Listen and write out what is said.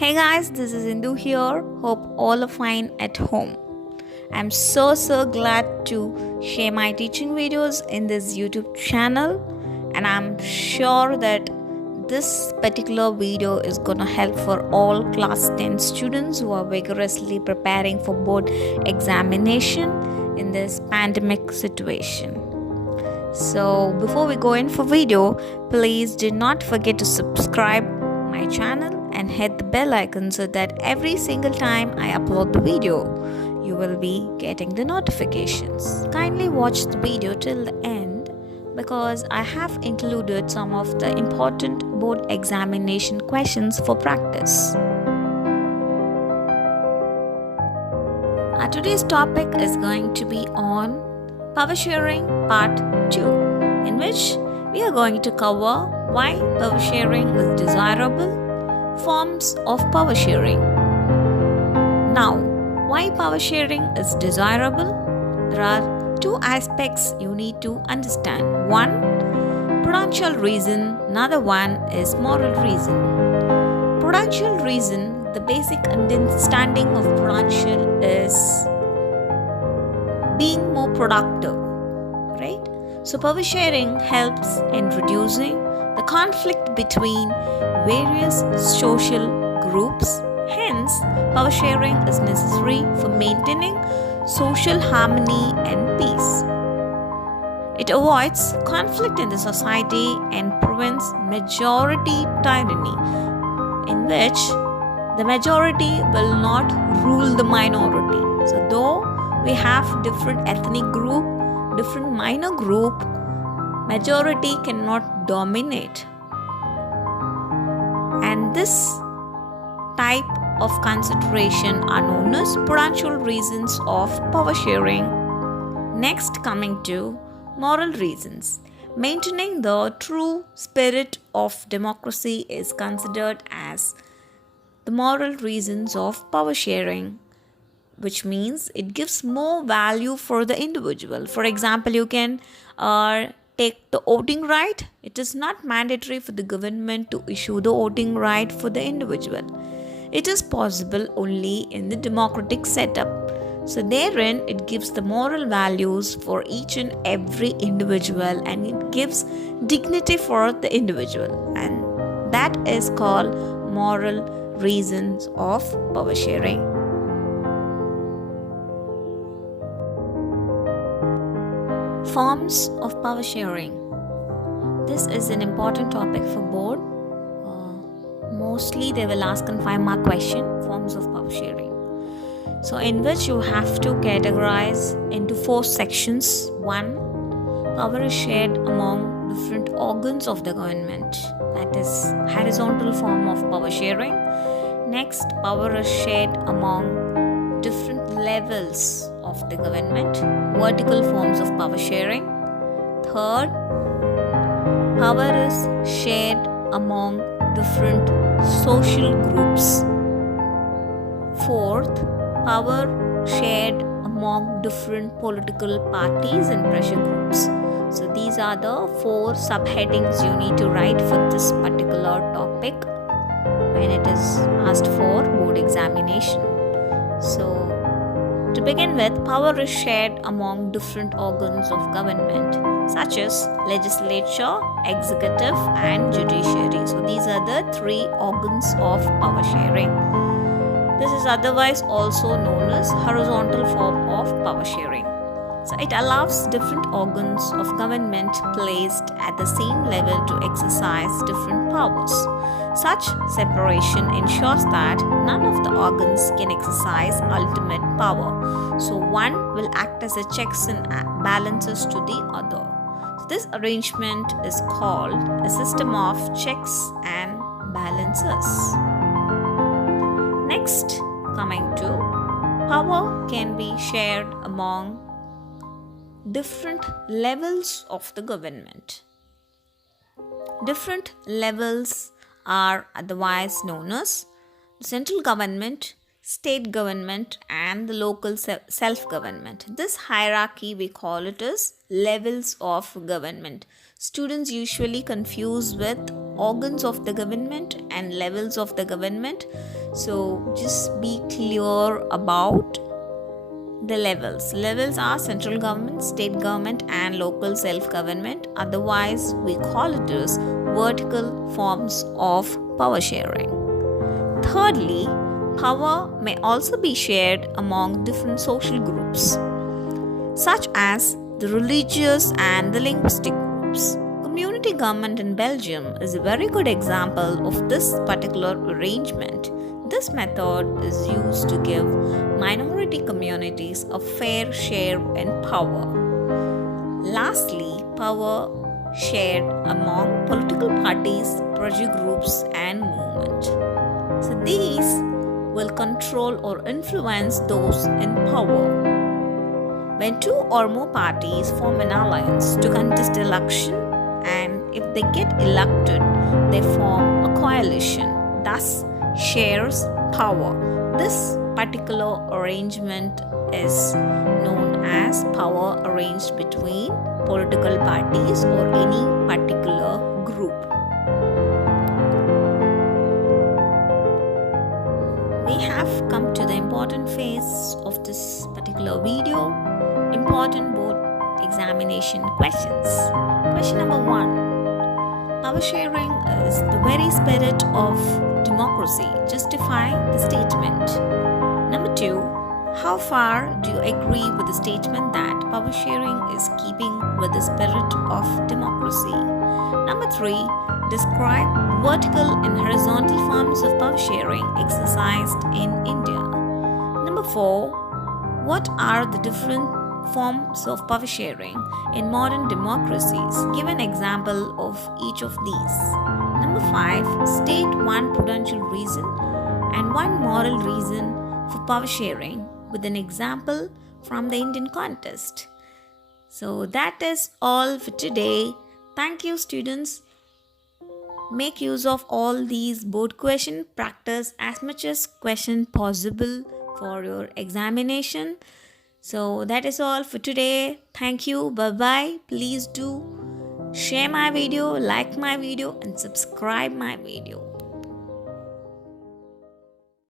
Hey guys, this is Indhu here. Hope all are fine at home. I'm so glad to share my teaching videos in this YouTube channel, and I'm sure that this particular video is gonna help for all class 10 students who are vigorously preparing for board examination in this pandemic situation. So before we go in for video, please do not forget to subscribe my channel and hit the bell icon so that every single time I upload the video, you will be getting the notifications. Kindly watch the video till the end because I have included some of the important board examination questions for practice. Today's topic is going to be on Power Sharing Part 2, in which we are going to cover why power sharing is desirable, forms of power sharing. Now, why power sharing is desirable? There are two aspects you need to understand. One, prudential reason, another one is moral reason. Prudential reason, the basic understanding of prudential is being more productive, right? So power sharing helps in reducing the conflict between various social groups. Hence, power sharing is necessary for maintaining social harmony and peace. It avoids conflict in the society and prevents majority tyranny, in which the majority will not rule the minority. So though we have different ethnic group, different minor group, majority cannot dominate. And this type of consideration are known as prudential reasons of power sharing. Next, coming to moral reasons. Maintaining the true spirit of democracy is considered as the moral reasons of power sharing, which means it gives more value for the individual. For example, you can take the voting right. It is not mandatory for the government to issue the voting right for the individual. It is possible only in the democratic setup. So therein, it gives the moral values for each and every individual, and it gives dignity for the individual. And that is called moral reasons of power sharing. Forms of power sharing. This is an important topic for board. Mostly they will ask in 5-mark question, forms of power sharing. So in which you have to categorize into 4 sections. 1, power is shared among different organs of the government. That is horizontal form of power sharing. Next, power is shared among different levels of the government, vertical forms of power sharing. Third, power is shared among different social groups. Fourth, power shared among different political parties and pressure groups. So these are the 4 subheadings you need to write for this particular topic when it is asked for board examination. So to begin with, power is shared among different organs of government, such as legislature, executive, and judiciary. So these are the 3 organs of power sharing. This is otherwise also known as horizontal form of power sharing. So it allows different organs of government placed at the same level to exercise different powers. Such separation ensures that none of the organs can exercise ultimate power. So one will act as a checks and balances to the other. So this arrangement is called a system of checks and balances. Next, coming to power can be shared among different levels of the government. Different levels are otherwise known as the central government, state government, and the local self-government. This hierarchy we call it as levels of government. Students usually confuse with organs of the government and levels of the government. So just be clear about the levels. Levels are central government, state government, and local self-government. Otherwise, we call it as vertical forms of power sharing. Thirdly, power may also be shared among different social groups, such as the religious and the linguistic groups. Community government in Belgium is a very good example of this particular arrangement. This method is used to give minority communities a fair share in power. Lastly, power shared among political parties, pressure groups, and movement. So these will control or influence those in power. When two or more parties form an alliance to contest election, and if they get elected, they form a coalition, thus shares power. This particular arrangement is known as power arranged between political parties or any particular group. We have come to the important phase of this particular video, important board examination questions. Question number 1. Power sharing is the very spirit of democracy. Justify the statement. Number 2. How far do you agree with the statement that power sharing is keeping with the spirit of democracy? Number 3. Describe vertical and horizontal forms of power sharing exercised in India. Number 4. What are the different forms of power sharing in modern democracies? Give an example of each of these. Number 5. State one prudential reason and one moral reason for power sharing with an example from the Indian context. So that is all for today. Thank you, students. Make use of all these board question. Practice as much as question possible for your examination. So that is all for today. Thank you. Bye-bye. Please do share my video, like my video, and subscribe my video.